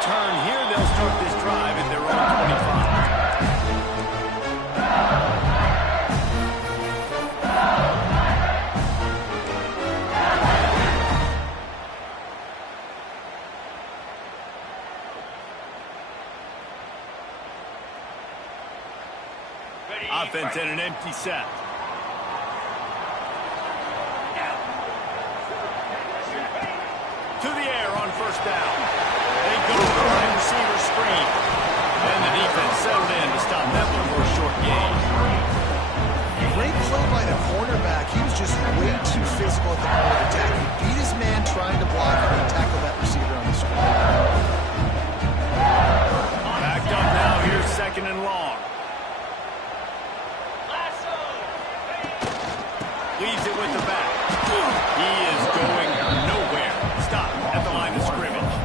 return here. They'll start this drive at their own 25. Offense in an empty set. To the air on first down. They go to the wide receiver screen. And the defense settled in to stop that one for a short gain. Great play by the cornerback. He was just way too physical at the point of attack. He beat his man trying to block and then tackle that receiver on the screen. Backed up now. Here's second and long. Leaves it with the back. He is going nowhere. Stop at the line of scrimmage.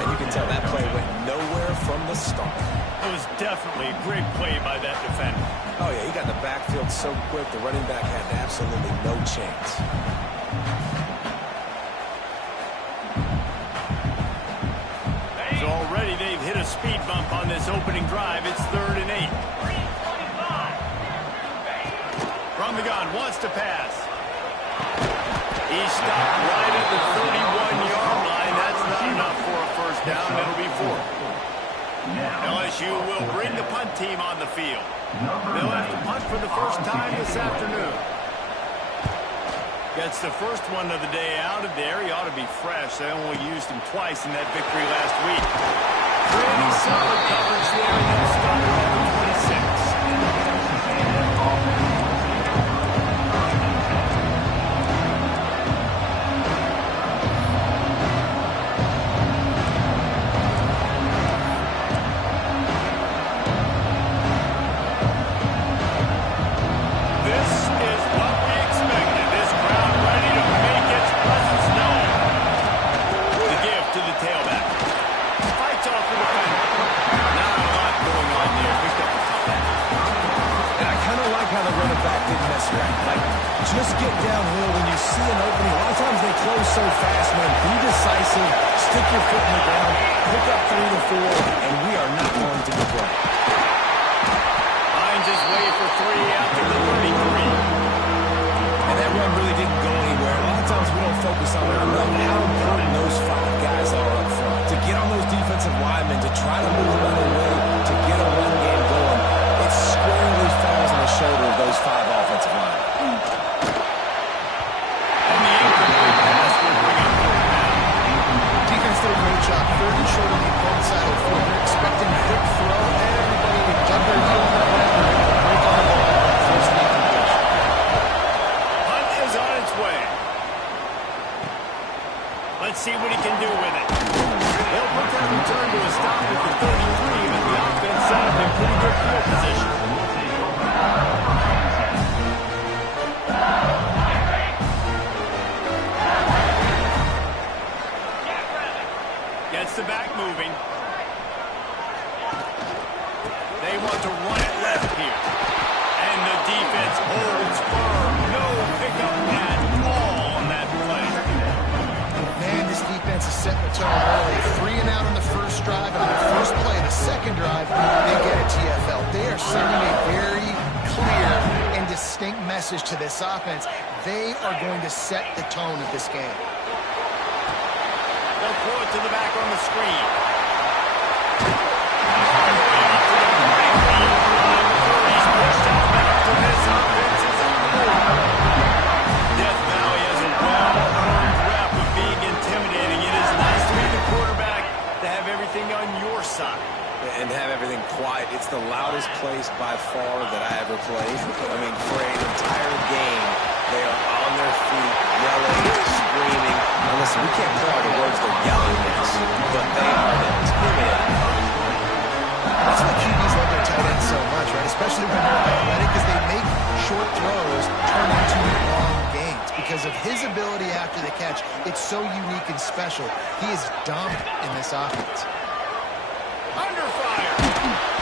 And you can tell that play went nowhere from the start. It was definitely a great play by that defender. Oh, yeah, he got the backfield so quick, the running back had absolutely no chance. So already they've hit a speed bump on this opening drive. It's 3rd and 8. From the gun, wants to pass. He stopped right at the 31-yard line. That's not enough for a first down. It'll be 4th. LSU will bring the punt team on the field. They'll have to punt for the first time this afternoon. Gets the first one of the day out of there. He ought to be fresh. They only used him twice in that victory last week. Pretty solid coverage there. And they'll start at the 26. Just get downhill when you see an opening. A lot of times they close so fast, man. Be decisive, stick your foot in the ground, pick up 3 to 4, and we are not going to be playing. Finds his way for 3 after the 33. And that run really didn't go anywhere. A lot of times we don't focus on it enough. How important those 5 guys are up front. To get on those defensive linemen, to try to move them out of the way, to get a run game going, it squarely falls on the shoulder of those 5 offensive linemen. Third and short on the opponent's side of the field. They're expecting a quick throw. Everybody would jump their heel on that ground and break on the ball. First and incompletion. Hunt is on its way. Let's see what he can do with it. They'll put that return to a stop at the 33, but the offense set up in pretty good field position. Gets the back moving. They want to run it left here. And the defense holds firm. No pickup at all on that play. Man, this defense is setting the tone early. 3 and out on the first drive. And on the first play, the second drive, they get a TFL. They are sending a very clear and distinct message to this offense. They are going to set the tone of this game. They'll throw it to the back on the screen. He's pushed out back to this offense is on board. Death Valley has a well-earned rep of being intimidating. It is nice to be the quarterback to have everything on your side. And have everything quiet. It's the loudest place by far that I ever played. I mean, for an entire game, they are on their feet, yelling, screaming. Now listen, we can't play all the words they're yelling at us, but they are intimidating. That's why QBs love their tight ends so much, right? Especially when they're athletic, because they make short throws turn into long gains. Because of his ability after the catch, it's so unique and special. He is dominant in this offense. Under fire.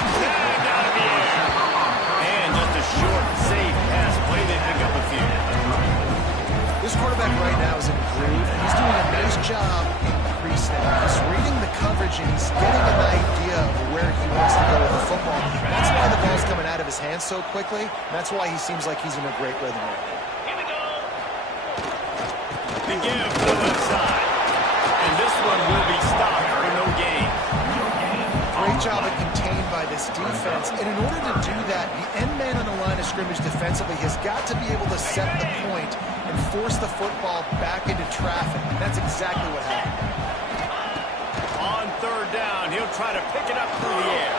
Tagged out of the air. And just a short, safe pass play. They pick up a few. This quarterback right now is in a groove. He's doing a nice job in Reese now. He's reading the coverage, and he's getting an idea of where he wants to go with the football. That's why the ball's coming out of his hands so quickly. And that's why he seems like he's in a great rhythm right now. The give to the left side. And this one will be stopped for no gain. Great job of contained by this defense. And in order to do that, the end man on the line of scrimmage defensively has got to be able to set the point and force the football back into traffic. And that's exactly what happened. On third down, he'll try to pick it up through the air.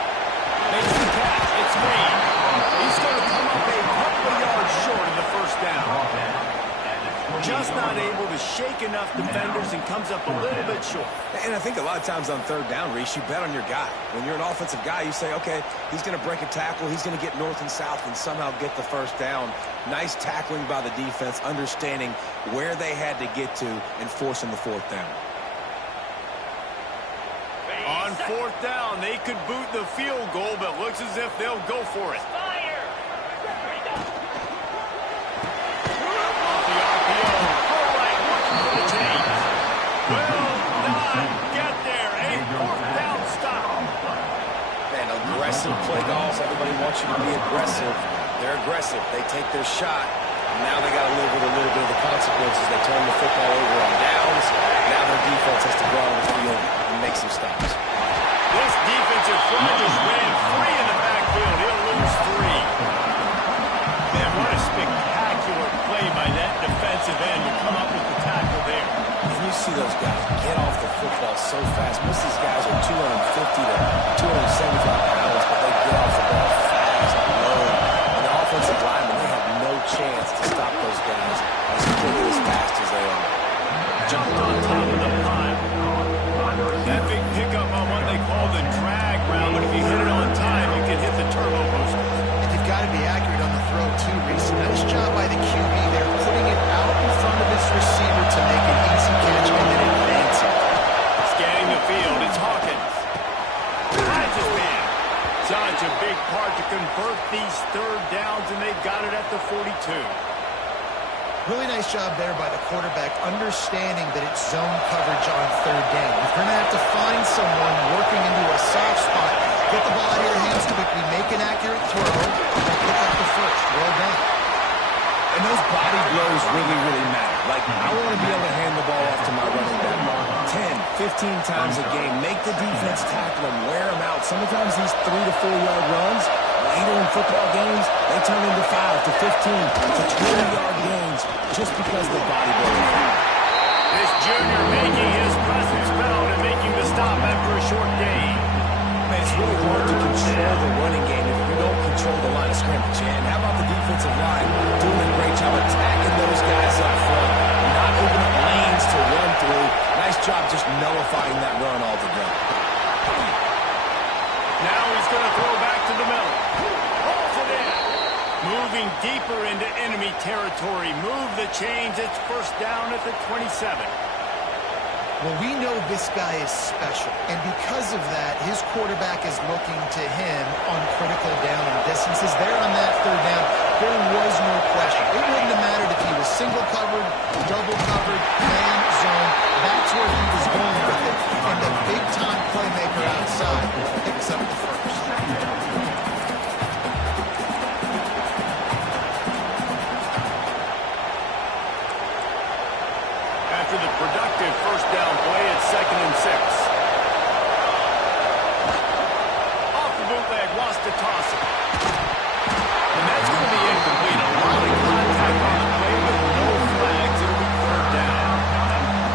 Makes the catch. It's Reed. He's going to come up a couple of yards short of the first down. Just not able to shake enough defenders and comes up a little bit short. And I think a lot of times on third down, Reese, you bet on your guy. When you're an offensive guy, you say, okay, he's going to break a tackle, he's going to get north and south and somehow get the first down. Nice tackling by the defense, understanding where they had to get to and forcing the fourth down. On fourth down, they could boot the field goal, but looks as if they'll go for it. Aggressive play calls. Everybody wants you to be aggressive. They're aggressive. They take their shot. Now they got to live with a little bit of the consequences. They turn the football over on downs. Now their defense has to go out on the field and make some stops. This defensive front just ran free in the backfield. He'll lose 3. Man, what a spectacular play by that defensive end to come up with the tackle there. And you see those guys get off the football so fast. Most of these guys are 250 to 275 pounds, but they get off the ball fast and low. And the offensive linemen, they have no chance to stop those guys as quickly as fast as they are. Jumped on top of the pile. That big pickup on what they call the drag round, but if you hit it on time, you can hit the turbo booster. You've got to be accurate on the throw, too, Reese. Nice job by the QB there, putting it out in front of his receiver to make an easy catch and then advance it. Scanning the field, it's Hawkins. Finds his man. Such a big part to convert these third downs, and they've got it at the 42. Really nice job there by the quarterback, understanding that it's zone coverage on third down. You're going to have to find someone working into a soft spot, get the ball out of your hands quickly, make an accurate throw, and pick up the first. Well done. And those body blows really, really matter. Like, I want to be able to hand the ball off to my running back 10, 15 times a game. Make the defense tackle them, wear them out. Sometimes these 3 to 4 yard runs, later in football games, they turn into 5 to 15 to 20-yard gains just because the body blows. This junior making his presence felt and making the stop after a short gain. Man, it's really hard to control the running game if you don't control the line of scrimmage. And how about the defensive line doing a great job attacking those guys up front, not opening up lanes to run through. Nice job just nullifying that run altogether. Now he's going to throw back to the middle. Rolls it in. Moving deeper into enemy territory. Move the chains. It's first down at the 27. Well, we know this guy is special, and because of that, his quarterback is looking to him on critical down and distances. There on that third down, there was no question. It wouldn't have mattered if he was single covered, double covered, man, zone. That's where he was going with it, and the big-time playmaker outside picks up the first. After the productive first down play, it's 2nd and 6. Off the bootleg, wants to toss it. And that's going to be incomplete. A lot of contact on the play, but no flags. It'll be third down.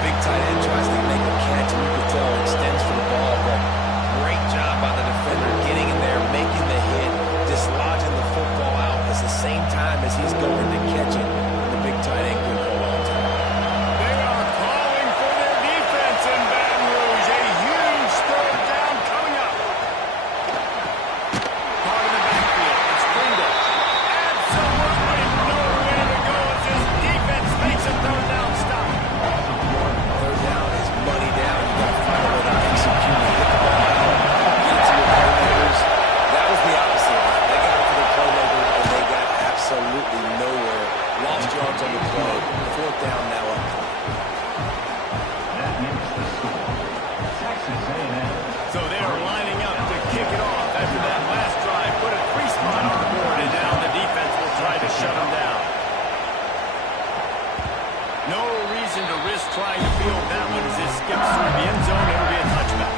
Big tight end tries to make a catch, and you can tell it extends for the ball, but great job by the defender getting in there, making the hit, dislodging the football out at the same time as he's going to catch it. And the big tight end couldn't hold on to it. They are calling for their defense in Baton Rouge. A No reason to risk trying to field that one as it skips through the end zone. It'll be a touchback.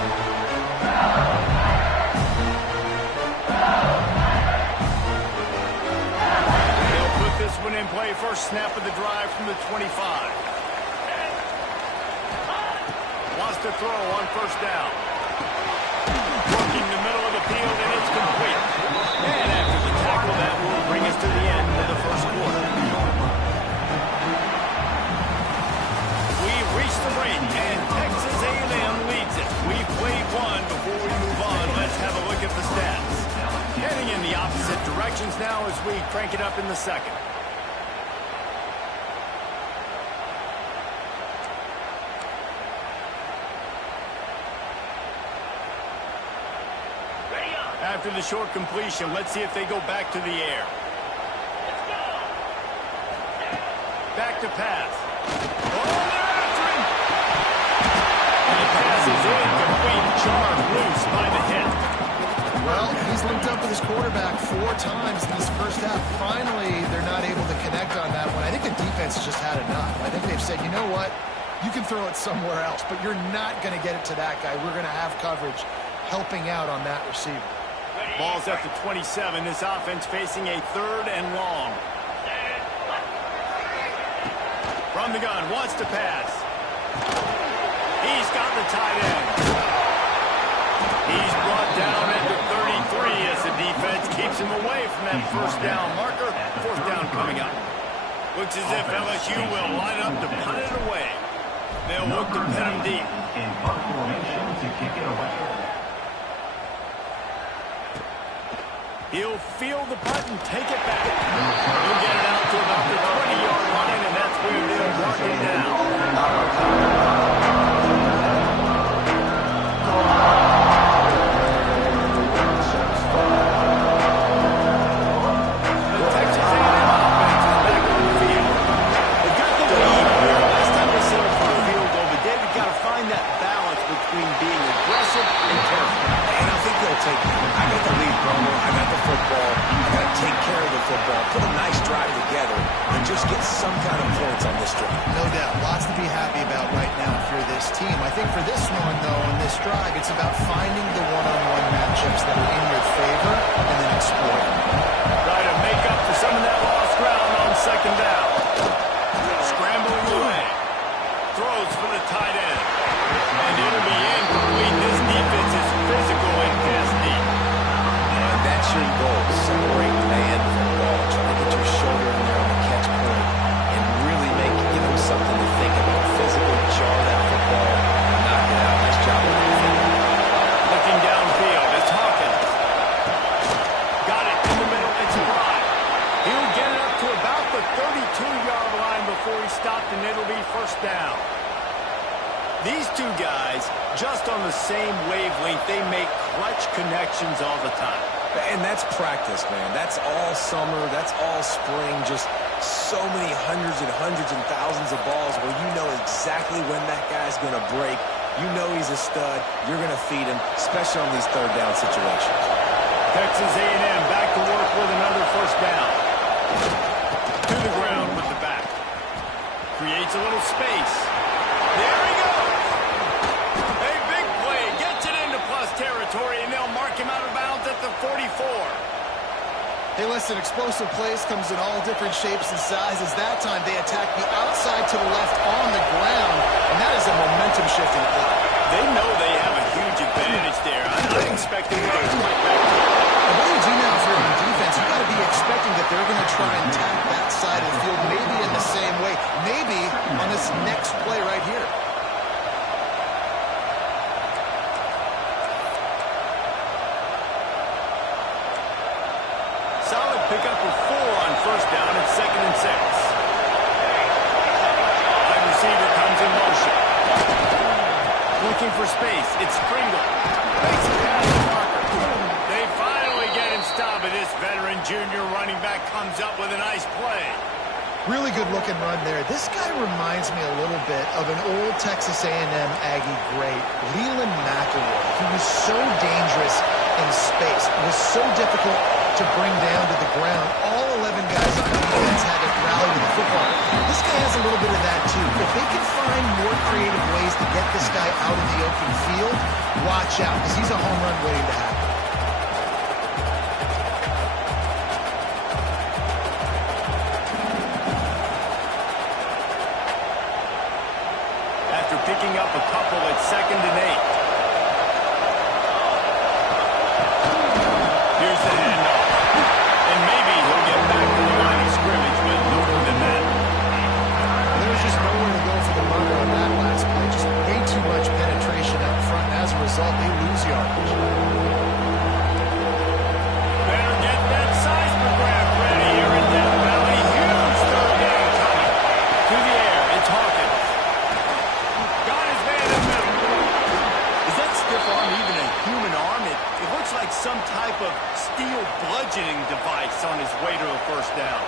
They'll put this one in play. First snap of the drive from the 25. Wants to throw on first down. Working the middle of the field, and it's complete. And after the tackle, that will bring us to the end of the first quarter. We've reached the break, and Texas A&M leads it. We've played one. Before we move on, let's have a look at the stats. Heading in the opposite directions now as we crank it up in the second. After the short completion, let's see if they go back to the air. Back to pass. Oh, they're after him! And the pass is incomplete. Charred loose by the hit. Well, he's linked up with his quarterback 4 times in this first half. Finally, they're not able to connect on that one. I think the defense has just had enough. I think they've said, you know what? You can throw it somewhere else, but you're not going to get it to that guy. We're going to have coverage helping out on that receiver. Ball's at the 27. This offense facing a 3rd and long. From the gun, wants to pass. He's got the tight end. He's brought down at the 33 as the defense keeps him away from that first down marker. 4th down coming up. Looks as if LSU will line up to punt it away. They'll look to pin him deep. In punt formation to kick it away. He'll feel the punt and take it back. He'll get it out to about the 20-yard line, and that's where they'll mark him down. The Texas A&M offense is back on the field. They've got the lead here. Last time they set up for a field goal, but David got to find that balance between being aggressive and careful. And I think they'll take it. I got the lead, Bromo. I got the football. I got to take care of the football. Put a nice drive together and just get some kind of points on this drive. No doubt. Lots to be happy about right now if you're this team. I think for this one, though, on this drive, it's about finding the one-on-one matchups that are in your favor and then exploiting them. Try to make up for some of that lost ground on 2nd down. Scrambling away. Throws for the tight end. And it'll be incomplete. This defense is physical and pass deep. And that's your goal. Separate man from ball. Try to get your shoulder in there on the catch point and really give him something to think about. Physically jar that football and knock it out. Nice job with the Looking downfield, it's Hawkins. Got it in the middle, it's Bry. He'll get it up to about the 32-yard line before he stopped, and it'll be 1st down. These two guys, just on the same wavelength, they make clutch connections all the time. And that's practice, man. That's all summer. That's all spring. Just so many hundreds and thousands of balls where you know exactly when that guy's going to break. You know he's a stud. You're going to feed him, especially on these 3rd down situations. Texas A&M back to work with another 1st down. To the ground with the back. Creates a little space. There he goes. A big play. Gets it into plus territory, and they'll mark him out of bounds at the 44. Hey, listen, explosive plays comes in all different shapes and sizes. That time, they attack the outside to the left on the ground, and that is a momentum-shifting play. They know they have a huge advantage there. I expect them to go right back to it. And what do you do now if you're on defense? You got to be expecting that they're going to try and attack that side of the field, maybe in the same way, maybe on this next play right here. Solid pickup of 4 on 1st down and 2nd and 6. Wide receiver comes in motion. Looking for space. It's Pringle. Makes a pass to Parker. They finally get him stopped, but this veteran junior running back comes up with a nice play. Really good-looking run there. This guy reminds me a little bit of an old Texas A&M Aggie great, Leland McElroy. He was so dangerous in space. It was so difficult to bring down to the ground. All 11 guys on defense had to rally with the football. This guy has a little bit of that, too. out in the open field, watch out, because he's a home run waiting to happen. After picking up a couple at 2nd and 8. Here's the handoff. And maybe he'll get back to the line of scrimmage, but no more than that. There was just nowhere to go for the runner on that last play. Just way too much penetration up front, and as a result, they lose yardage. Better get that seismograph ready here in Death Valley. Huge 3rd down coming. To the air, it's Hawkins. Got his man in the middle. Is that stiff arm even a human arm? It looks like some type of steel bludgeoning device on his way to a 1st down.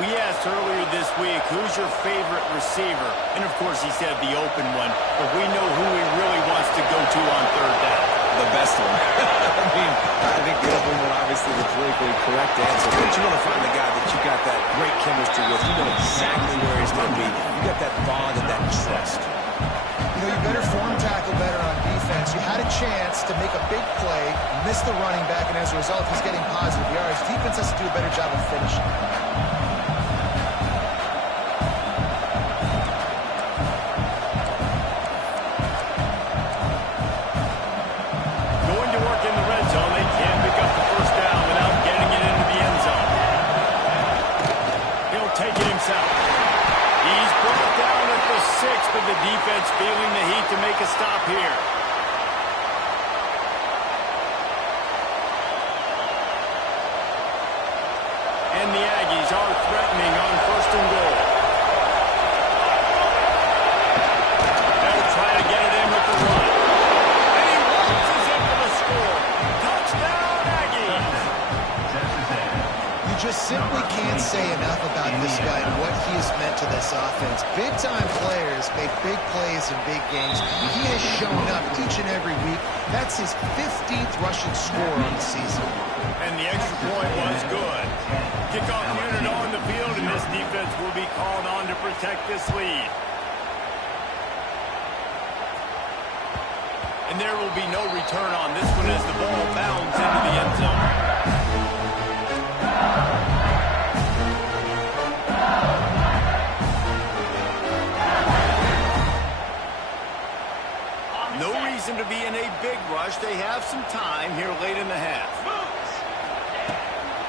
We asked earlier this week, who's your favorite receiver? And, of course, he said the open one. But we know who he really wants to go to on 3rd down. The best one. I think the open one, obviously, the politically correct answer. But you want to find the guy that you got that great chemistry with. You know exactly where he's going to be. You got that bond and that trust. You know, you better form tackle better on defense. You had a chance to make a big play, miss the running back, and as a result, he's getting positive yards. Defense has to do a better job of finishing. Going to work in the red zone. They can't pick up the 1st down without getting it into the end zone. He'll take it himself. He's brought down at the 6, but the defense feeling the heat to make a stop here. And the Aggies are threatening on 1st and goal. They'll try to get it in with the run. And he waltzes in for the score. Touchdown, Aggies! You just simply can't say enough about this guy and what he has meant to this offense. Big-time players make big plays in big games. He has shown up each and every week. That's his 15th rushing score on the season. And the extra point was good. Kickoff unit on the field, and this defense will be called on to protect this lead. And there will be no return on this one as the ball bounds into the end zone. No reason to be in a big rush. They have some time here late in the half.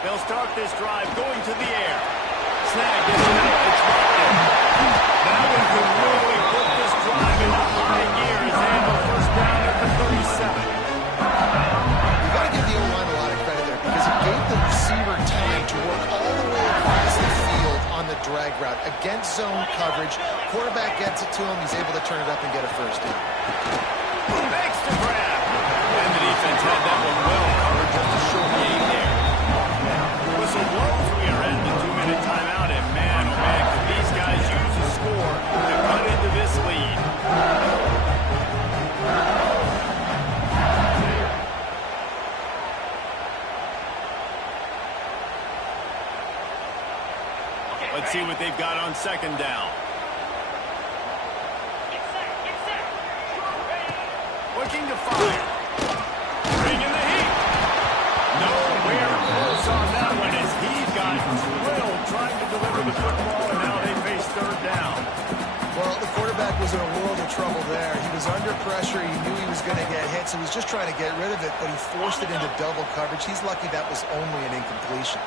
They'll start this drive going to the air. Snag in the middle. It's locked in. That one could really put this drive into high gear as they have a 1st down at the 37. You've got to give the O-line a lot of credit there because it gave the receiver time to work all the way across the field on the drag route. Against zone coverage, quarterback gets it to him. He's able to turn it up and get a 1st down. Makes the grab. And the defense had that one well covered. Just a short game there. Whistle blows. We are at the 2-minute timeout. And man, oh man, could these guys use a score to cut into this lead. Let's see what they've got on 2nd down. Looking to fire. Bringing the heat. Nowhere close on that one as he got drilled trying to deliver the football, and now they face 3rd down. Well, the quarterback was in a world of trouble there. He was under pressure. He knew he was going to get hit, so he was just trying to get rid of it, but he forced it into double coverage. He's lucky that was only an incompletion.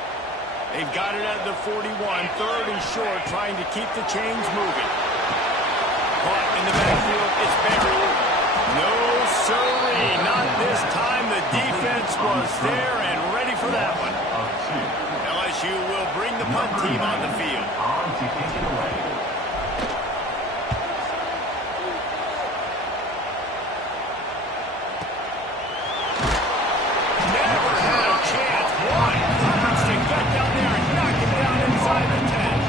They've got it at the 41, 3rd and short, trying to keep the chains moving. Caught in the backfield, it's buried. No, sirree, not this time. The defense was there and ready for that one. LSU will bring the punt team on the field. On to kick it away. Never had a chance. One punch to get down there and knock it down inside the 10.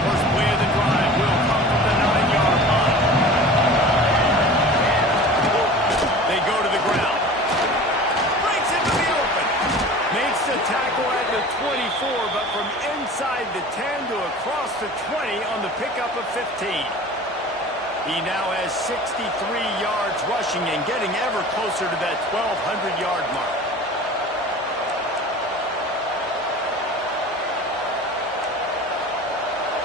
First play of the drive will come from the 9-yard now has 63 yards rushing and getting ever closer to that 1,200-yard mark.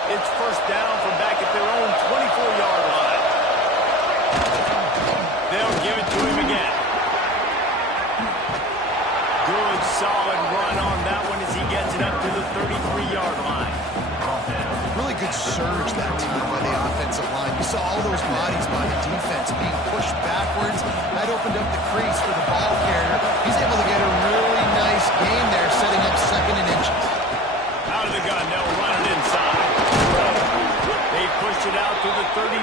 It's first down from back at their own 24-yard line. They'll give it to him again. Good, solid run on that one as he gets it up to the 33-yard line. Really good surge, that team, by the offensive line. You saw all those bodies by the defense being pushed backwards. That opened up the crease for the ball carrier. He's able to get a really nice gain there, setting up 2nd and inches. Out of the gun, they'll run it inside. They push it out to the 39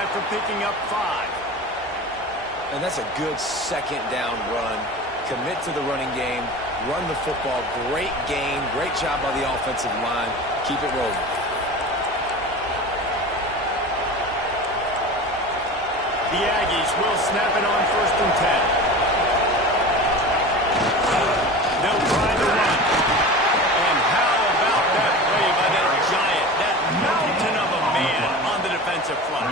after picking up 5. And that's a good 2nd down run. Commit to the running game, run the football. Great gain, great job by the offensive line. Keep it rolling. The Aggies will snap it on 1st and 10. They'll try the run. And how about that play by that giant, that mountain of a man on the defensive front?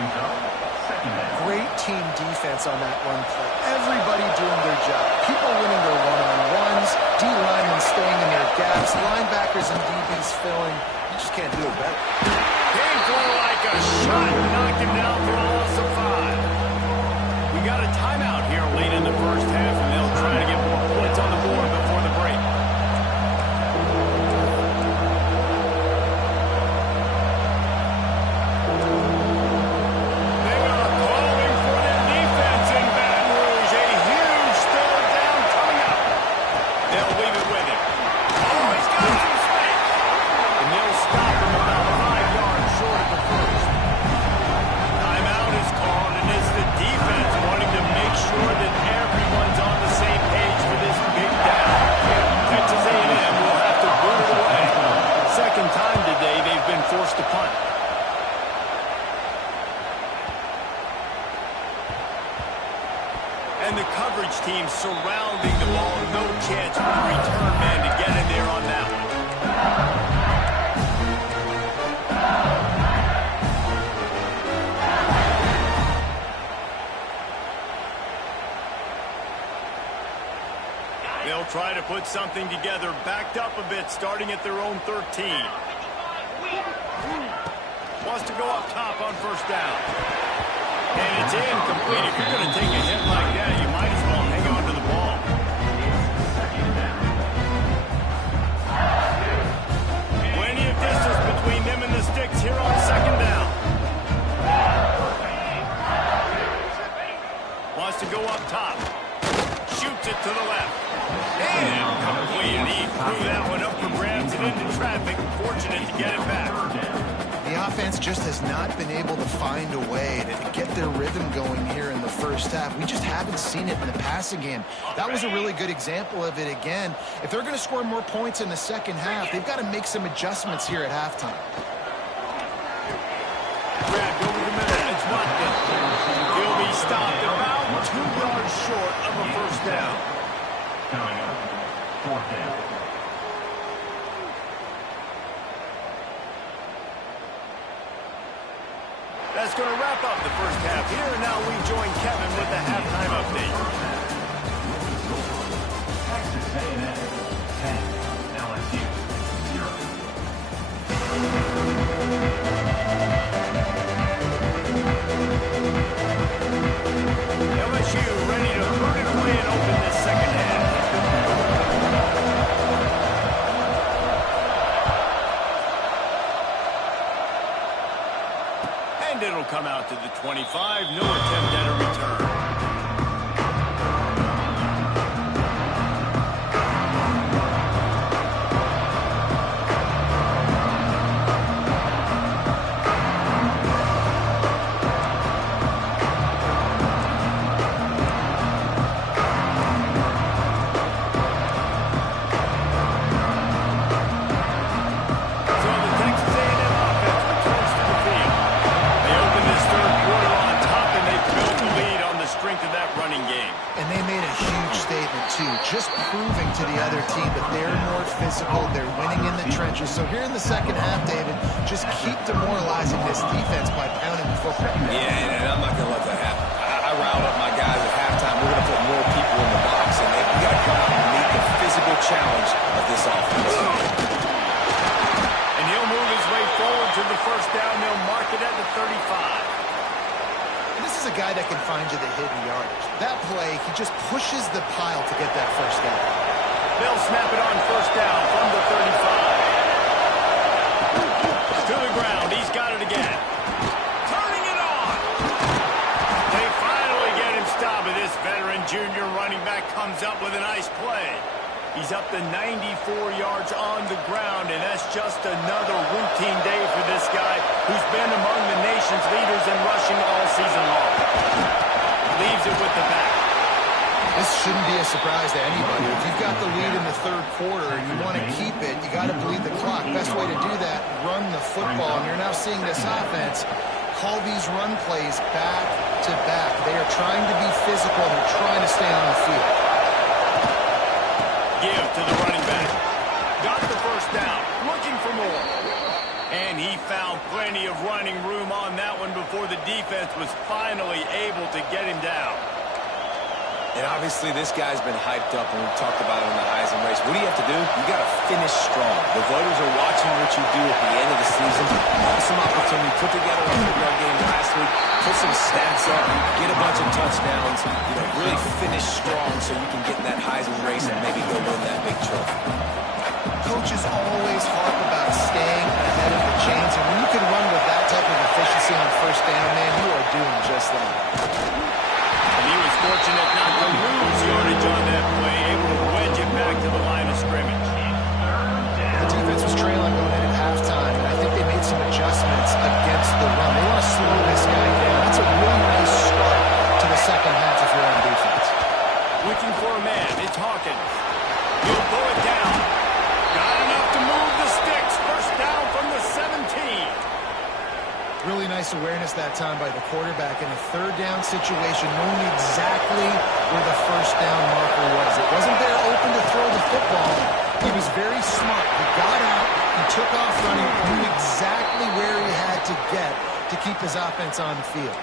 Great team defense on that run play. Everybody doing their job. People winning their one-on-ones, D-linemen staying in their gaps, linebackers and DBs filling. You just can't do it better. Came for like a shot, knocked him down for a loss of 5. We got a timeout here late in the first half, and they'll try to get more points on the board before the break. They are calling for their defense in Baton Rouge. A huge third down coming up. They'll leave it with him. Oh, he's got some space. And they'll stop him about 5 yards short of the first. Timeout is called, and it's the defense wanting to make sure that everyone's on the same page for this big down. Texas A&M will have to boot it away. Second time today they've been forced to punt. And the coverage team surrounding the ball. No chance for the return man to get in there on that one. They'll try to put something together, backed up a bit, starting at their own 13. Wants to go up top on 1st down. And it's incomplete. If you're going to take a hit like that, you might as well hang on to the ball. Plenty of distance between them and the sticks here on 2nd down. Wants to go up top. Shoots it to the left. And complete. He threw that one up for grabs and into traffic. Fortunate to get it back. The offense just has not been able to find a way to get their rhythm going here in the first half. We just haven't seen it in the passing game. That was a really good example of it again. If they're going to score more points in the second half, they've got to make some adjustments here at halftime. Grabbed over the middle. It's Watkins. He'll be stopped about 2 yards short of a 1st down. Coming up, 4th down. That's going to wrap up the first half here, and now we join Kevin with the halftime update. Texas A&M 10, LSU 0. LSU ready to boot it away and open this second half. And it'll come out to the 25. No attempt at a return. physical. They're winning in the trenches. So here in the second half, David, just keep demoralizing this defense by pounding the football. Yeah, and I'm not going to let that happen. I riled up my guys at halftime. We're going to put more people in the box, and we got to come out and meet the physical challenge of this offense. And he'll move his way forward to the first down. They'll mark it at the 35. This is a guy that can find you the hidden yardage. That play, he just pushes the pile to get that first down. They'll snap it on first down from the 35. To the ground. He's got it again. Turning it on. They finally get him stopped. This veteran junior running back comes up with a nice play. He's up to 94 yards on the ground, and that's just another routine day for this guy who's been among the nation's leaders in rushing all season long. Leaves it with the back. This shouldn't be a surprise to anybody. If you've got the lead in the third quarter and you want to keep it, you got to bleed the clock. Best way to do that, run the football. And you're now seeing this offense call these run plays back to back. They are trying to be physical. They're trying to stay on the field. Give to the running back. Got the first down. Looking for more. And he found plenty of running room on that one before the defense was finally able to get him down. And obviously this guy's been hyped up, and we've talked about it in the Heisman race. What do you have to do? You got to finish strong. The voters are watching what you do at the end of the season. Awesome opportunity. Put together a football game last week. Put some stats up. Get a bunch of touchdowns. You know, really finish strong so you can get in that Heisman race and maybe go win that big trophy. Coaches always harp about staying ahead of the chains, and when you can run with that type of efficiency on first down, man, you are doing just that. And he was fortunate not to lose yardage on that play, able to wedge it back to the line of scrimmage. The defense was trailing going in at halftime, and I think they made some adjustments against the run. They want to slow this guy down. That's a really nice start to the second half if you're on defense. Looking for a man. It's Hawkins. He'll pull it down. Got enough to move the sticks. First down from the 17. Really nice awareness that time by the quarterback in a third down situation, knowing exactly where the first down marker was. It wasn't there open to throw the football. He was very smart. He got out, he took off running, knew exactly where he had to get to keep his offense on the field.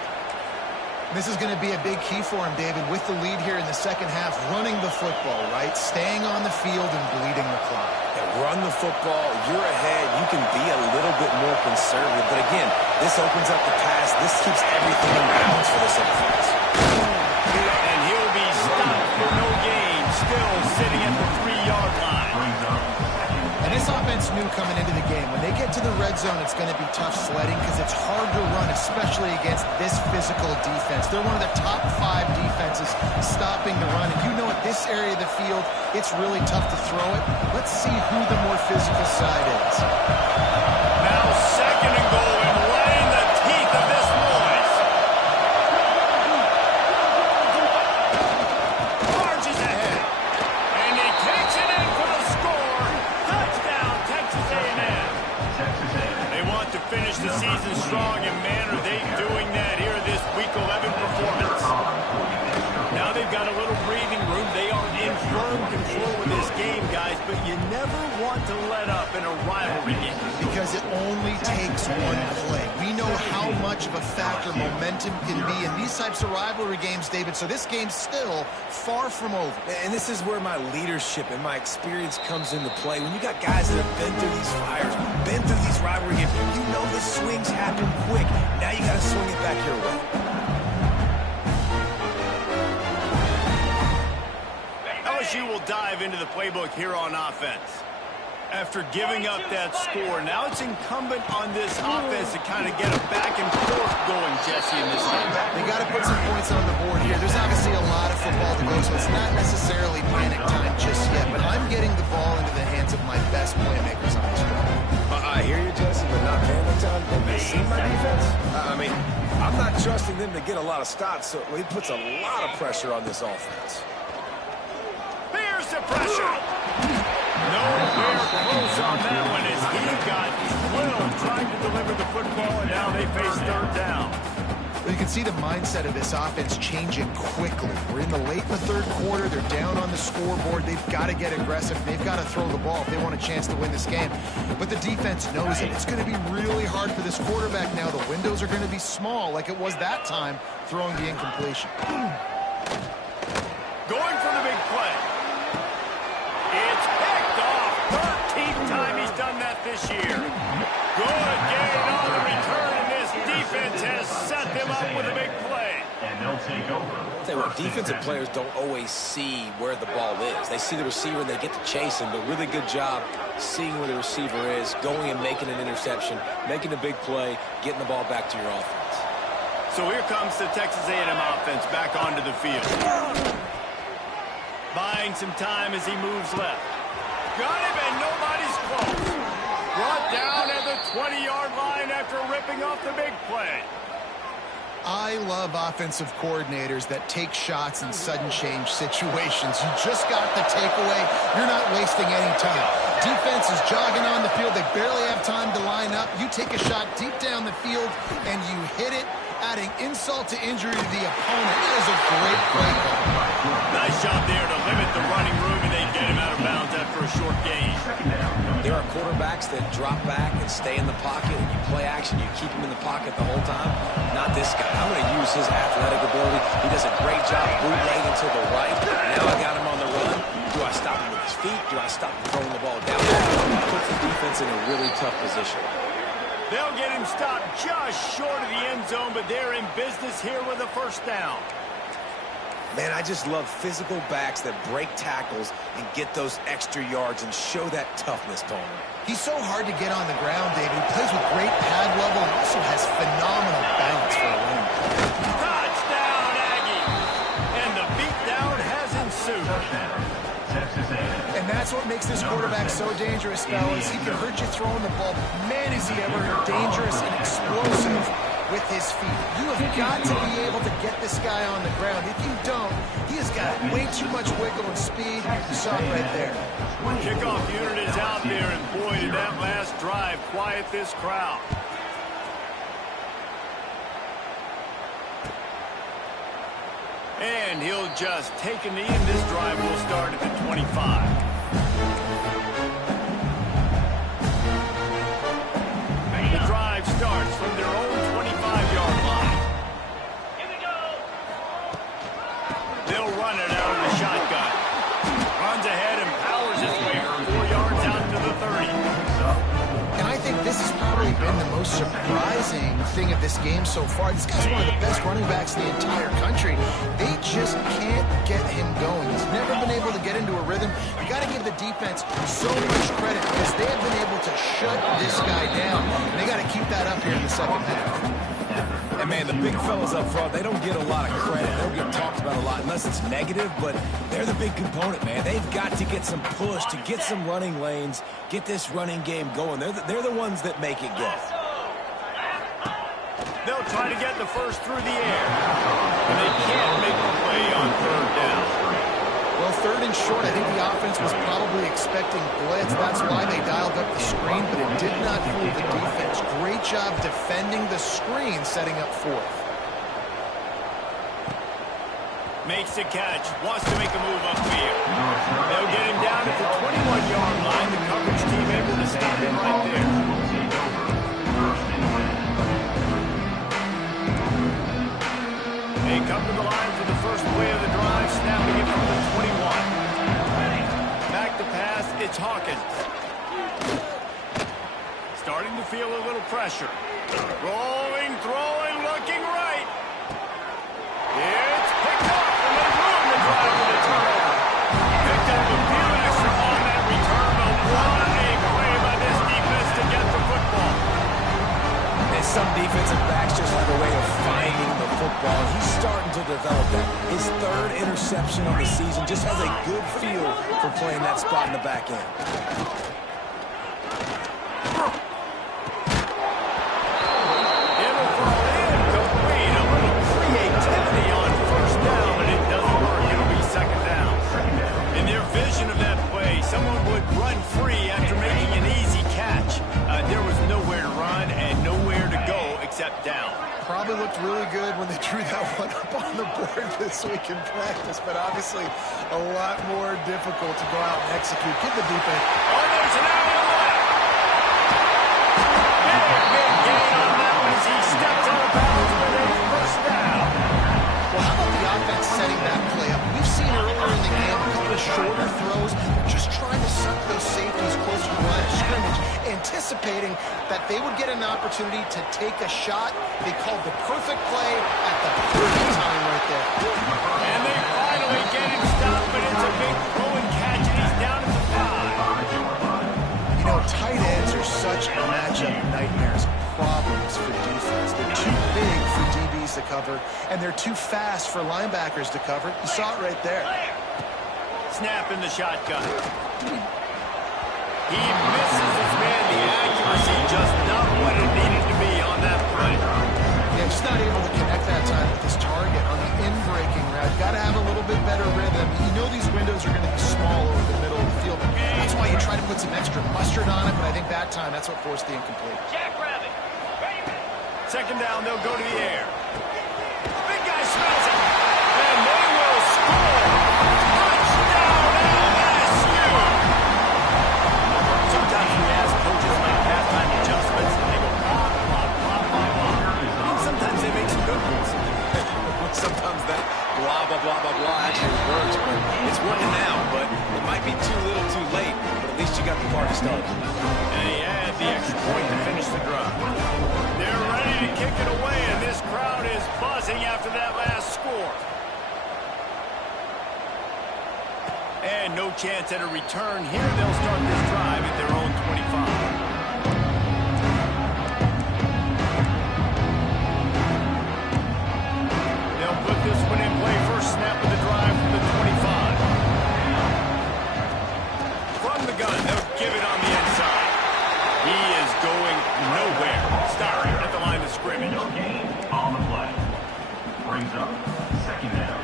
This is going to be a big key for him, David, with the lead here in the second half, running the football, right? Staying on the field and bleeding the clock. Yeah, run the football. You're ahead. You can be a little bit more conservative. But again, this opens up the pass. This keeps everything in balance for this offense. And he'll be stopped for no gain, still sitting at the 3-yard line. And this offense knew coming into the game, when they get to the red zone, it's going to be tough sledding because it's hard to run, especially against this physical defense. They're one of the top 5 defenses stopping the run. And you know at this area of the field, it's really tough to throw it. Let's see who the more physical side is. Now second and goal, and right in the teeth of this noise. Marches ahead. And he takes it in for the score. Touchdown, Texas A&M. They want to finish the season strong, and man, are they doing that here this Week 11 performance. Now they've got a little breathing room. They are in firm control of this game, guys, but you never want to let up in a rivalry game. Because it only takes one play. We know how much of a factor momentum can be in these types of rivalry games, David, so this game's still far from over. And this is where my leadership and my experience comes into play. When you got guys that have been through these fires, been through these rivalry games, you know the swings happen quick. Now you got to swing it back your way. LSU will dive into the playbook here on offense. After giving up that score, now it's incumbent on this offense to kind of get a back and forth going, Jesse, in this game. They got to put some points on the board here. There's obviously a lot of football to go, so it's not necessarily panic time just yet, but I'm getting the ball into the hands of my best playmakers on this drive. I hear you, Jesse, but not panic time. Have you seen my defense? I mean, I'm not trusting them to get a lot of stops, so it puts a lot of pressure on this offense. Here's the pressure. Nowhere close on that one as he got drilled trying to deliver the football, and now they face third down. You can see the mindset of this offense changing quickly. We're in the late in the third quarter. They're down on the scoreboard. They've got to get aggressive. They've got to throw the ball if they want a chance to win this game. But the defense knows it. It's going to be really hard for this quarterback now. The windows are going to be small like it was that time throwing the incompletion. Going for the big play. It's picked off. 13th time he's done that this year. Good gain on the return, and this defense has set them up with a big play. And they'll take over. I'll tell you what, defensive players don't always see where the ball is. They see the receiver and they get to chase him, but really good job seeing where the receiver is, going and making an interception, making a big play, getting the ball back to your offense. So here comes the Texas A&M offense back onto the field. Buying some time as he moves left. Got him, and nobody's close. Brought down at the 20-yard line after ripping off the big play. I love offensive coordinators that take shots in sudden change situations. You just got the takeaway. You're not wasting any time. Defense is jogging on the field. They barely have time to line up. You take a shot deep down the field, and you hit it, adding insult to injury to the opponent. It is a great play call. Nice job there to limit the running room, and they get him out of bounds after a short gain. There are quarterbacks that drop back and stay in the pocket, and you play action, you keep him in the pocket the whole time. Not this guy. I'm going to use his athletic ability. He does a great job bootlegging to the right. Now I got him on the run. Do I stop him with his feet? Do I stop him throwing the ball down? Puts the defense in a really tough position. They'll get him stopped just short of the end zone, but they're in business here with a first down. Man, I just love physical backs that break tackles and get those extra yards and show that toughness, Tony. He's so hard to get on the ground, David. He plays with great pad level and also has phenomenal balance for a running back. Touchdown, Aggie! And the beatdown has ensued. And that's what makes this quarterback so dangerous, fellas. He can hurt you throwing the ball. Man, is he ever dangerous and explosive with his feet. You have got to be able to get this guy on the ground. If you don't, he has got way too much wiggle and speed. You saw it right there. Kickoff unit is out there, and boy, did that last drive quiet this crowd. And he'll just take a knee, and this drive will start at the 25. The drive starts from their own 25-yard line. Here we go. They'll run it out of the shotgun. Runs ahead and powers his way for 4 yards out to the 30. And I think this has probably been the most surprising thing of this game so far. This guy's one of the best running backs in the entire country. They just can't get him going. He's never been able to get into a rhythm. You got to give the defense so much credit because they have been able to shut this guy down. And they got to keep that up here in the second half. And man, the big fellas up front, they don't get a lot of credit. They don't get talked about a lot unless it's negative, but they're the big component, man. They've got to get some push, to get some running lanes, get this running game going. They're the ones that make it go. They'll try to get the first through the air. And they can't make the play on third down. Well, third and short, I think the offense was probably expecting blitz. That's why they dialed up the screen, but it did not fool the defense. Great job defending the screen, setting up fourth. Makes the catch, wants to make a move upfield. They'll get him down at the 21-yard line. The coverage team able to stop him right there. They come to the line for the first play of the drive, snapping it from the 21. Back to pass, it's Hawkins. Starting to feel a little pressure. Rolling, throwing, looking right. It's picked up, and they ruin the drive with a turnover. Picked up a few extra on that return, but what a play by this defense to get the football. And some defensive backs just have a way of finding the football. He's starting to develop that. His third interception of the season, just has a good feel for playing that spot in the back end. It'll fall in, complete. A little creativity on first down, but it doesn't work. It'll be second down. In their vision of that play, someone would run free after making an easy catch. There was nowhere to run and nowhere to go except down. Probably looked really good when one up on the board this week in practice, but obviously a lot more difficult to go out and execute. Give the defense. Oh, there's an out and left. Big gain on that one as he steps out of bounds with a first down. Well, how about the offense setting that play up? We've seen earlier in the game a couple of shorter throws, just trying to suck those safeties closer to the line of scrimmage, anticipating that they would get an opportunity to take a shot. They called the perfect play at the perfect time right there. And they finally get him stopped, but it's a big throw and catch, and he's down at the 5. You know, tight ends are such a matchup nightmares, problems for defense. They're too big for DBs to cover, and they're too fast for linebackers to cover. You saw it right there. Snap in the shotgun. He misses his man. The accuracy just not what it needed to be on that play. Yeah, just not able to connect that time with his target on the in-breaking route. Got to have a little bit better rhythm. You know these windows are going to be small over the middle of the field. That's why you try to put some extra mustard on it, but I think that time that's what forced the incomplete. Jackrabbit. Second down, they'll go to the air. Big guy smells it. And they will score. Touchdown, LSU. Sometimes we ask coaches about halftime adjustments, and they go blah, blah, blah, blah, blah. Sometimes they make some good ones. Sometimes that blah, blah, blah, blah, blah actually works, but it's working now, but it might be too little too late, but at least you got the party started. And he had the extra point to finish the drive. They're ready to kick it away, and this crowd is buzzing after that last score. And no chance at a return here. They'll start this drive at their own 25. They'll put this one in play. First snap of the drive from the 25. From the gun, they'll give it on the inside. He is going nowhere. Starting at the line of scrimmage. No gain on the play. Brings up second down.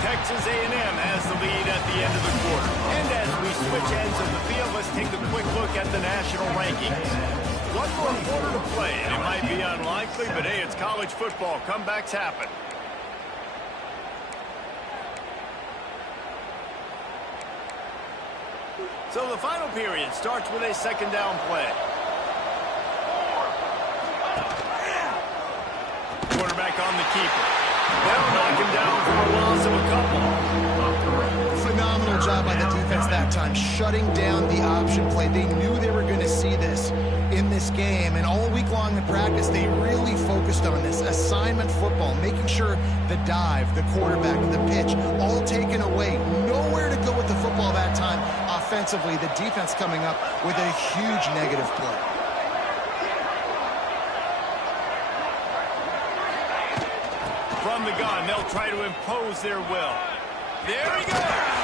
Texas A&M has the lead at the end of the quarter. And as we switch ends of the field, let's take a quick look at the national rankings. One more quarter to play, and it might be unlikely, but hey, it's college football. Comebacks happen. So the final period starts with a second down play. Quarterback on the keeper. They'll knock him down for a loss of a couple. Phenomenal job by the defense that time, shutting down the option play. They knew they were going to see this in this game, and all week long in practice, they really focused on this assignment football, making sure the dive, the quarterback, the pitch, all taken away. Nowhere to go with the football that time. Offensively, the defense coming up with a huge negative play. From the gun, they'll try to impose their will. There he goes.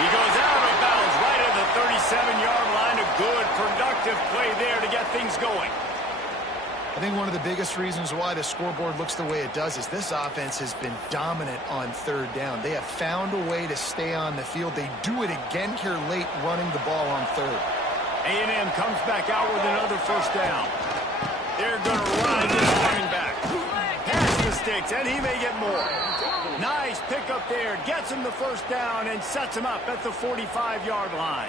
He goes out of bounds right at the 37-yard line. A good, productive play there to get things going. I think one of the biggest reasons why the scoreboard looks the way it does is this offense has been dominant on third down. They have found a way to stay on the field. They do it again here late, running the ball on third. A&M comes back out with another first down. They're going to ride this running back. Pass the sticks, and he may get more. Nice pickup there. Gets him the first down and sets him up at the 45-yard line.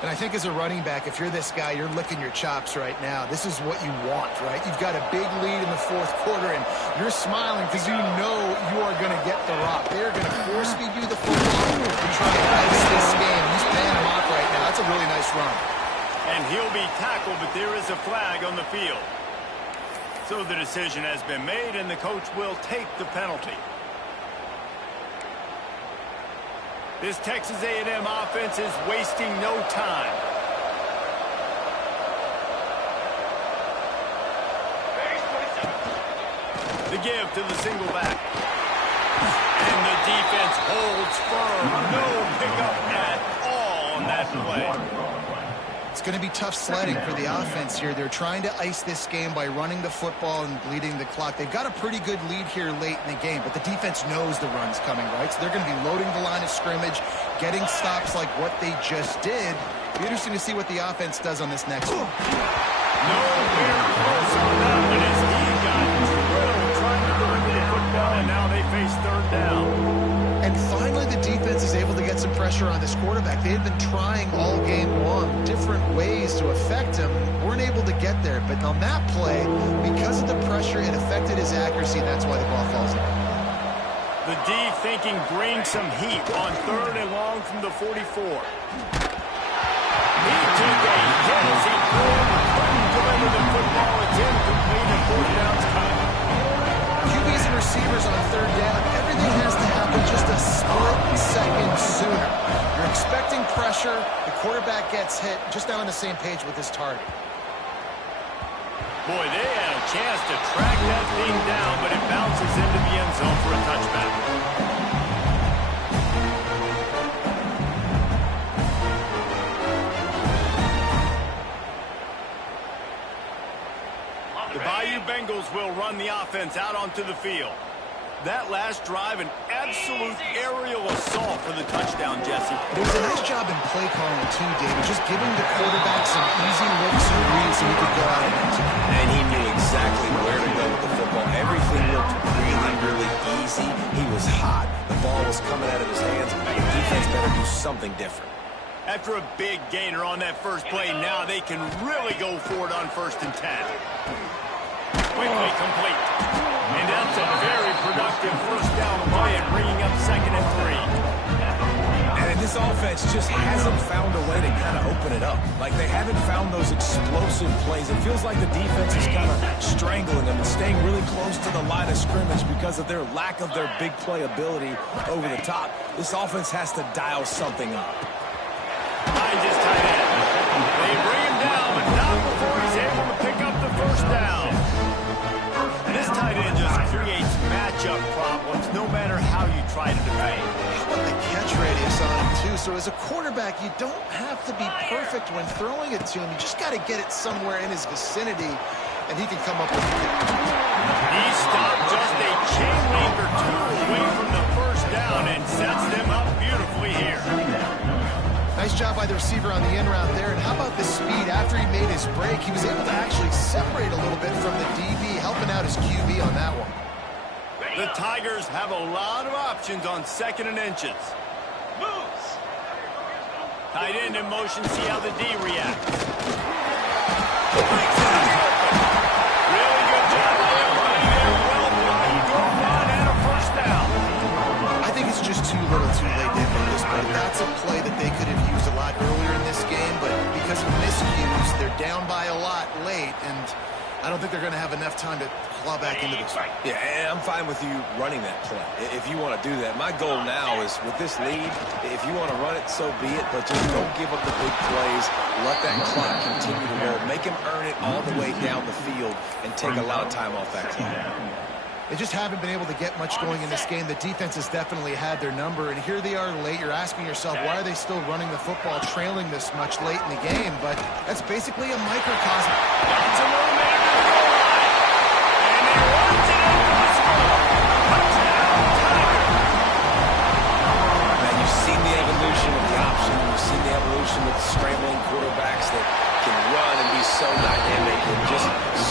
And I think as a running back, if you're this guy, you're licking your chops right now. This is what you want, right? You've got a big lead in the fourth quarter, and you're smiling because you know you are going to get the rock. They're going to force feed you the football and try to ice this game. He's paying him off right now. That's a really nice run. And he'll be tackled, but there is a flag on the field. So the decision has been made, and the coach will take the penalty. This Texas A&M offense is wasting no time. The give to the single back. And the defense holds firm. No pickup at all on that play. It's going to be tough sledding for the offense here. They're trying to ice this game by running the football and bleeding the clock. They've got a pretty good lead here late in the game, but the defense knows the run's coming, right? So they're going to be loading the line of scrimmage, getting stops like what they just did, Be interesting to see what the offense does on this next one. Nowhere close on that one as he got drilled trying to run the football, and now they face third down. And finally, the defense is able to get some pressure on this quarterback. They had been trying all game long different ways to affect him. Weren't able to get there. But on that play, because of the pressure, it affected his accuracy. That's why the ball falls in. The D thinking bring some heat on third and long from the 44. He took a hit as he couldn't deliver the football. It's incomplete and fourth down's cut. QBs and receivers on third down, everything has to happen just a split second sooner. You're expecting pressure, the quarterback gets hit, just not on the same page with his target. Boy, they had a chance to track that thing down, but it bounces into the end zone for a touchback. The Bayou Bengals will run the offense out onto the field. That last drive, an absolute aerial assault for the touchdown, Jesse. It was a nice job in play calling, too, David, just giving the quarterback some easy looks and reads so he could go out and answer. And he knew exactly where to go with the football. Everything looked really, really easy. He was hot. The ball was coming out of his hands. The defense better do something different. After a big gainer on that first play, now they can really go for it on 1st and 10. Quickly complete. And that's a very productive first down play and bringing up 2nd and 3. And this offense just hasn't found a way to kind of open it up. Like they haven't found those explosive plays. It feels like the defense is kind of strangling them and staying really close to the line of scrimmage because of their lack of their big play ability over the top. This offense has to dial something up. Behind his tight end. They bring him down, but not before he's able to pick up the first down. This tight end just creates matchup problems no matter how you try to defend. How about the catch radius on him, too? So as a quarterback, you don't have to be perfect when throwing it to him. You just got to get it somewhere in his vicinity, and he can come up with it. He stopped just a chain link or two away from the first down and sets them up beautifully here. Nice job by the receiver on the in route there. And how about the speed? After he made his break, he was able to actually separate a little bit from the DB, helping out his QB on that one. The Tigers have a lot of options on 2nd and inches. Moves. Tight end in motion, see how the D reacts. Really good job by everybody there. Well blocked, good run, and a first down. I think it's just too little too late, David, at this point. That's a play that they could have used a lot earlier in this game, but because of miscues, they're down by a lot late, and I don't think they're going to have enough time to claw back into this. Yeah, and I'm fine with you running that play if you want to do that. My goal now is with this lead, if you want to run it, so be it, but just don't give up the big plays. Let that clock continue to roll. Make him earn it all the way down the field and take a lot of time off that clock. They just haven't been able to get much going in this game. The defense has definitely had their number, and here they are late. You're asking yourself, why are they still running the football, trailing this much late in the game? But that's basically a microcosm. That's a millimeter to the goal line. And they watch it impossible. Touchdown, Tigers. Man, you've seen the evolution of the option. You've seen the evolution of the scrambling quarterbacks that can run and be so dynamic and just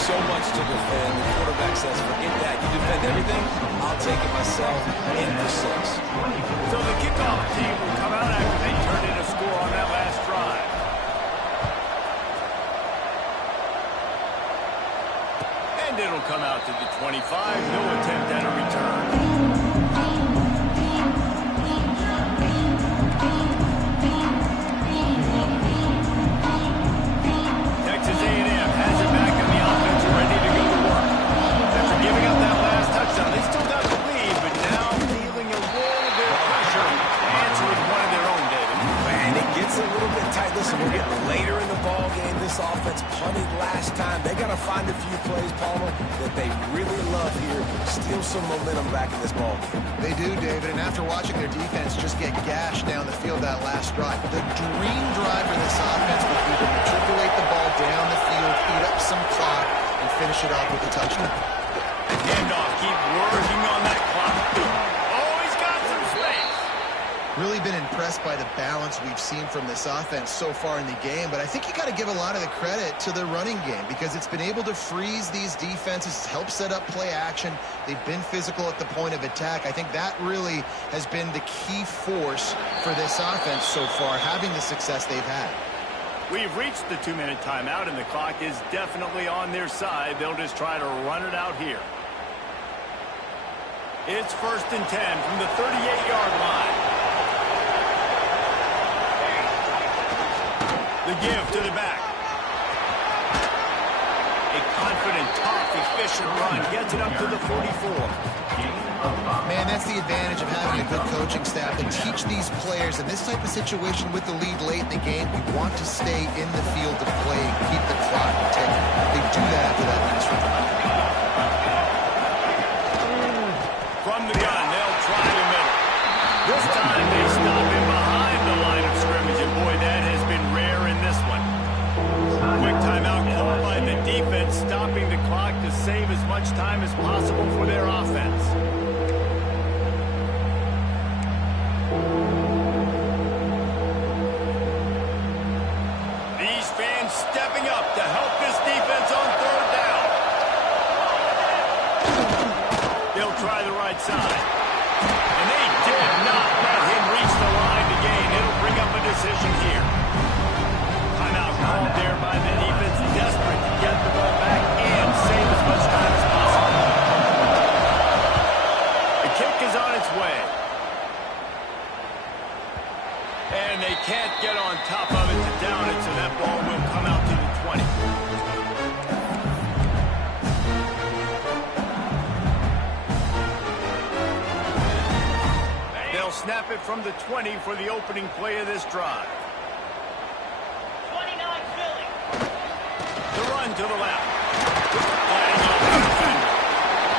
so much to defend. The quarterback says, forget that. You defend everything, I'll take it myself in for 6. So the kickoff team will come out after they turned in a score on that last drive. And it'll come out to the 25. No attempt at a return. Texas A&M has it back on the offense, ready to go to work. After giving up that last touchdown, they still got the lead, but now feeling a little bit of pressure. Answer with one of their own, David. Man, it gets a little bit tight. Listen, we're getting later in the ball game. This offense punted last time. They got to find a few plays, Palmer, that they really love here. Steal some momentum back in this ball game. They do, David, and after watching their defense just get gashed down the field that last drive, the dream drive for this offense would be to matriculate the ball down the field, eat up some clock, and finish it off with a touchdown. Handoff, keep working on that clock. Oh, he's got some space. Really been impressed impressed by the balance we've seen from this offense so far in the game, but I think you got to give a lot of the credit to the running game because it's been able to freeze these defenses, help set up play action. They've been physical at the point of attack. I think that really has been the key force for this offense so far, having the success they've had. We've reached the 2-minute timeout, and the clock is definitely on their side. They'll just try to run it out here. It's 1st and 10 from the 38-yard line. The give to the back. A confident, tough, efficient run gets it up to the 44. Man, that's the advantage of having a good coaching staff to teach these players in this type of situation with the lead late in the game. You want to stay in the field of play and keep the clock ticking. They do that after that last run. From the gun, they'll try the middle. This time they stop him behind the line of scrimmage, and boy, that has been rare in this one. Quick timeout called by the defense, stopping the clock to save as much time as possible for their offense. These fans stepping up to help this defense on 3rd down. They'll try the right side. And they did not let him reach the line to gain. It'll bring up a decision here. Timeout called there by the defense, desperate to get the ball back and save as much time as possible. The kick is on its way. And they can't get on top of it to down it, so that ball will come out to the 20. They'll snap it from the 20 for the opening play of this drive. 29 Philly. The run to the left. Fighting off the defender.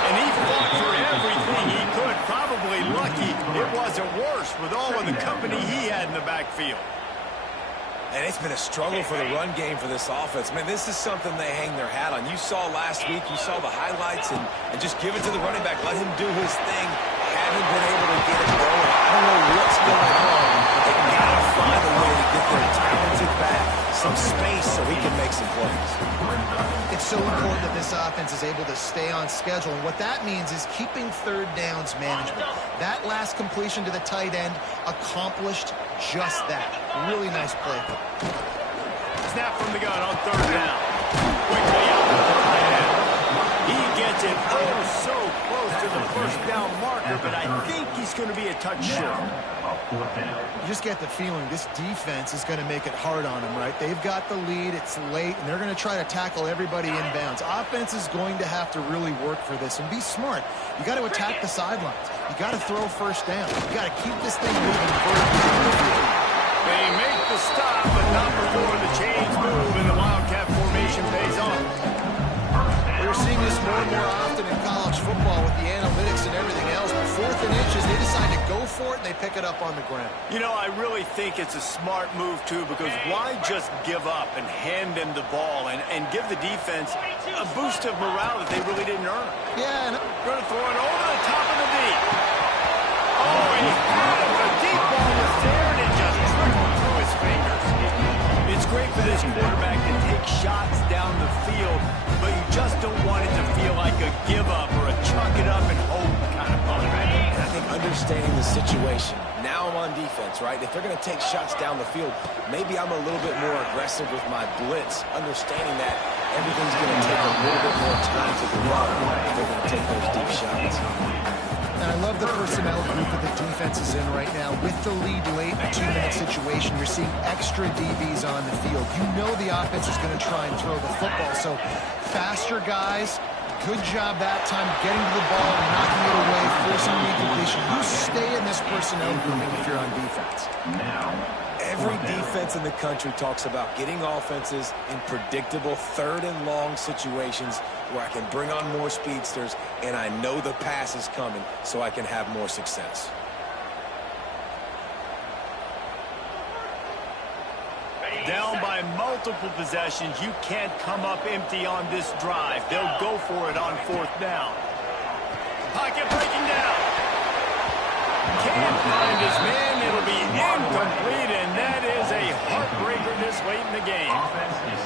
And he fought for everything he could. Probably lucky it wasn't worse with all of the company he had in the backfield. And it's been a struggle for the run game for this offense. Man, this is something they hang their hat on. You saw last week, you saw the highlights, and just give it to the running back. Let him do his thing. Haven't been able to get it going. I don't know what's going on, but they got to find a way to get their talented back some space so he can make some plays. It's so important that this offense is able to stay on schedule, and what that means is keeping 3rd downs manageable. That last completion to the tight end accomplished just that. Really nice play. Snap from the gun on 3rd down. Quickly out to the tight end. He gets it so close to the 1st down marker, but I think he's going to be a touch short. You just get the feeling this defense is going to make it hard on them, right? They've got the lead, it's late, and they're going to try to tackle everybody inbounds. Offense is going to have to really work for this and be smart. You got to attack the sidelines. You got to throw 1st down. You got to keep this thing moving further. They make the stop, but not before the chains move and the Wildcat formation pays off. We're seeing this more and more often in college football with the analytics and everything else. But 4th and inches, they decide to go for it, and they pick it up on the ground. You know, I really think it's a smart move, too, because why just give up and hand them the ball and give the defense a boost of morale that they really didn't earn? Yeah, and Going to throw it over the top of the deep. Oh, he had it. The deep ball was there, and it just trickled through his fingers. It's great for this quarterback to take shots down the field, but you just don't want it to feel like a give-up or a chuck it up and hope kind of ball, right? And I think understanding the situation, now I'm on defense, right? If they're going to take shots down the field, maybe I'm a little bit more aggressive with my blitz, understanding that everything's going to take a little bit more time to develop if they're going to take those deep shots. I love the personnel group that the defense is in right now. With the lead late in a 2-minute situation, you're seeing extra DBs on the field. You know the offense is going to try and throw the football. So faster guys, good job that time getting to the ball and knocking it away, forcing the incompletion. You stay in this personnel grouping if you're on defense. Every defense in the country talks about getting offenses in predictable 3rd and long situations where I can bring on more speedsters and I know the pass is coming so I can have more success. Down by multiple possessions, you can't come up empty on this drive. They'll go for it on 4th down. Pocket breaking down. Can't find his man. It'll be incomplete, and that is a heartbreaker this late in the game.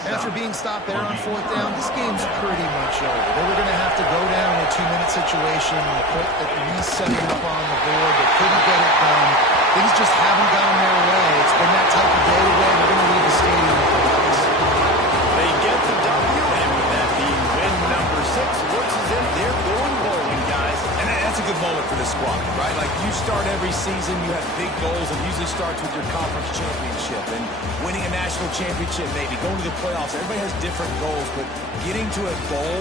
After being stopped there on 4th down, this game's pretty much over. They were going to have to go down in a 2-minute situation and put at least 7 up on the board. They couldn't get it done. Things just haven't gone their way. It's been that type of day today. They're going to leave the stadium with the guys. They get the W, and with that being win number 6, looks as if they're going bowling, guys. And that's a good moment for this squad, right? Like, you start every season, you have big goals. It usually starts with your conference championship and winning a national championship, maybe going to the playoffs. Everybody has different goals, but getting to a bowl